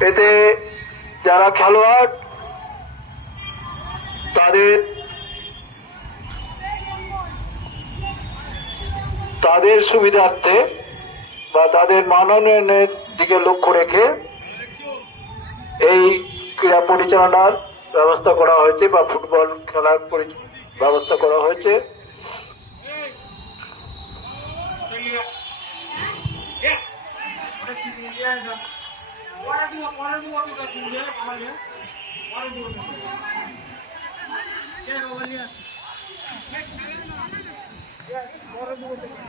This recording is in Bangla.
এতে যারা খেলোয়াড়, তাদের তাদের সুবিধার্থে বা তাদের মানোন্নয়নের দিকে লক্ষ্য রেখে এই ক্রীড়া পরিচালনার ব্যবস্থা করা হয়েছে বা ফুটবল খেলার ব্যবস্থা করা হয়েছে। পরে দিব